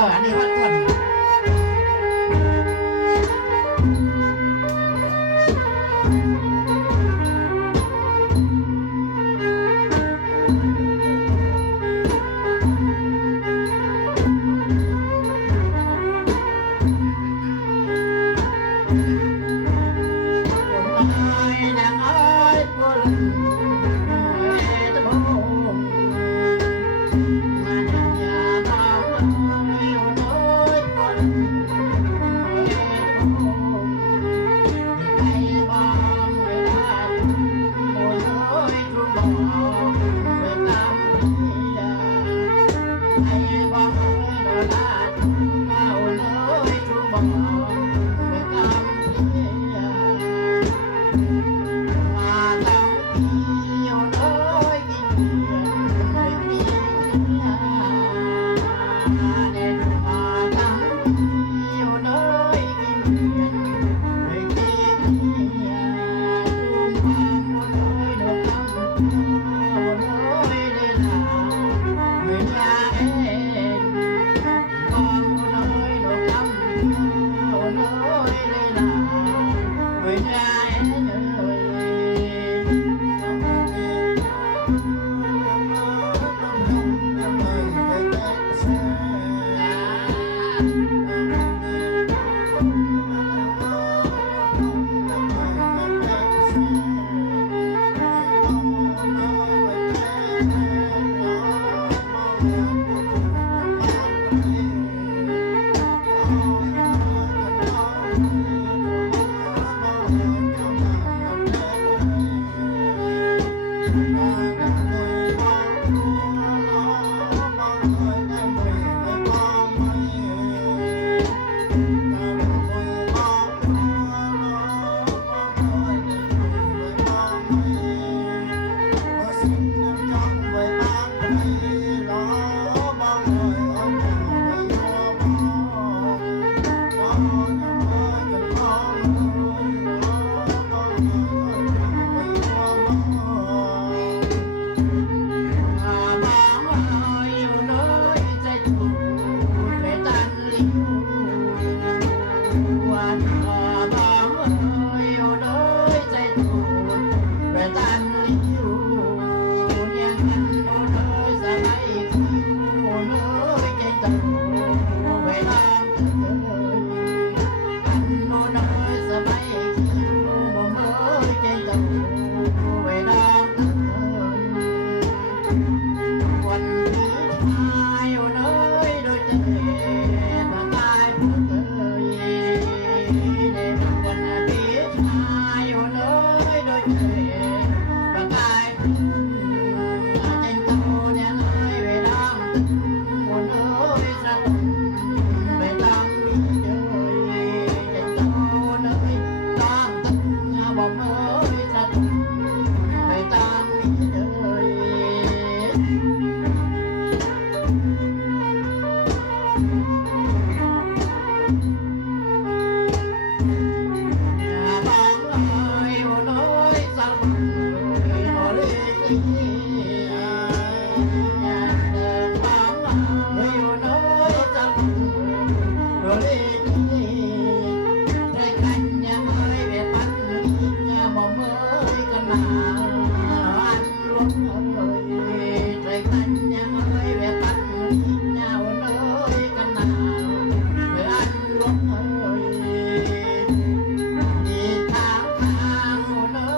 好啊， นี้ no, no.